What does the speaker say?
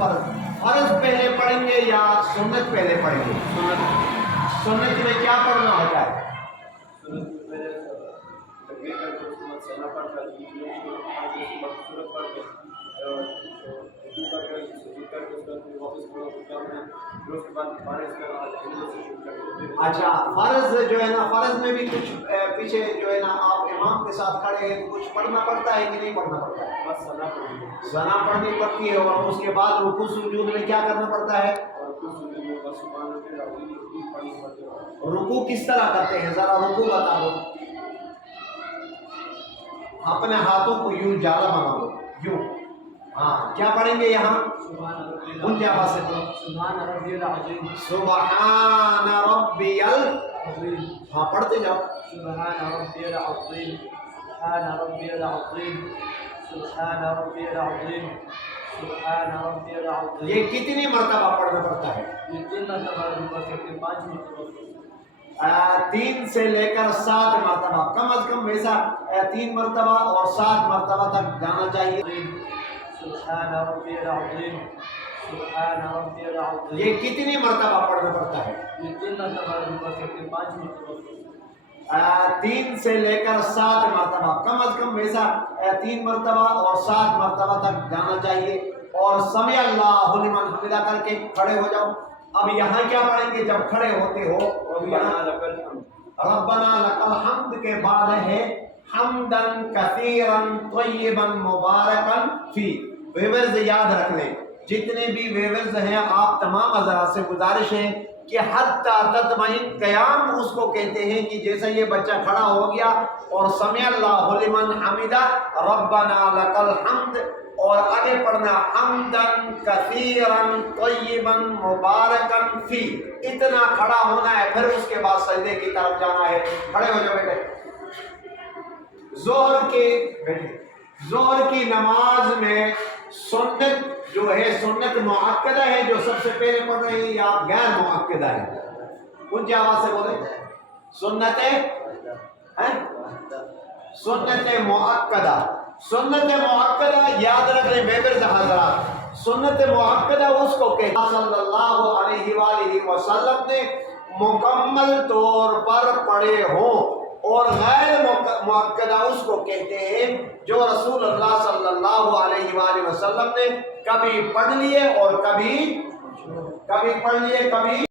فرض فرض پہلے پڑھیں گے یا سنت پہلے پڑھیں گے؟ سنت میں کیا پڑھنا ہوتا ہے؟ اچھا فرض جو ہے نا، فرض میں بھی کچھ پیچھے جو ہے نا آپ امام کے ساتھ کھڑے ہیں تو کچھ پڑھنا پڑتا ہے کہ نہیں پڑھنا پڑتا ہے؟ بس ثنا پڑھنی پڑتی ہے، اور اس کے بعد رکوع سجود میں کیا کرنا پڑتا ہے؟ رکوع کس طرح کرتے ہیں ذرا رکوع بتا دو. اپنے ہاتھوں کو یوں جالا بنا دو، یوں. ہاں کیا پڑھیں گے یہاں؟ ان کی آواز سے پڑھو. سبحان ربی العظیم. سبحان ربی العظیم. ہاں پڑھتے جاؤ. سبحان ربی العظیم. سبحان ربی العظیم. سبحان ربی العظیم. سبحان ربی العظیم. یہ کتنی مرتبہ پڑھنا پڑتا ہے؟ یہ 3 مرتبہ پڑھ سکتے ہیں، 5 مرتبہ. 3 سے لے کر 7 مرتبہ، کم از کم ویسا 3 مرتبہ اور 7 مرتبہ تک جانا چاہیے. سبحان ربی العظیم. سبحان ربی العظیم. یہ کتنی مرتبہ پڑھنا پڑتا ہے؟ یہ 3 مرتبہ پڑھ سکتے ہیں، 5 مرتبہ. 3 سے لے کر 7 مرتبہ، کم از کم ویسا 3 مرتبہ اور 7 مرتبہ تک جانا چاہیے. اور سمع اللہ لمن حمدہ کر کے کھڑے ہو جاؤ. اب یہاں کیا پڑھیں گے جب کھڑے ہوتے ہو؟ ربنا لک الحمد کے بعد ہے حمدن کثیرا طیبا مبارکا فی. ویورز یاد رکھ لیں، جتنے بھی ویورز ہیں آپ تمام حضرات سے گزارش ہے کہ حتی تطمئن قیام اس کو کہتے ہیں کہ جیسا یہ بچہ کھڑا ہو گیا اور سمع اللہ لمن حمدہ ربنا لک الحمد، اور آگے پڑھنا حمدن کثیرا طیبا مبارکا فی، اتنا کھڑا ہونا ہے. پھر اس کے بعد سجدے کی طرف جانا ہے. کھڑے ہو جاؤ بیٹے. ظہر کی نماز میں سنت جو ہے، سنت مؤکدہ ہے جو سب سے پہلے پڑھ رہے ہیں، یا غیر مؤکدہ ہے؟ اونچی آواز سے بولے. سنت مؤکدہ. سنت مؤکدہ یاد رکھ لیں بیبرز حضرات، سنت مؤکدہ اس کو کہ صلی اللہ علیہ وآلہ وسلم نے مکمل طور پر پڑھے ہوں، اور غیر مؤکدہ اس کو کہتے ہیں جو رسول اللہ صلی اللہ علیہ وآلہ وسلم نے کبھی پڑھ لیے اور کبھی پڑھ لیے، کبھی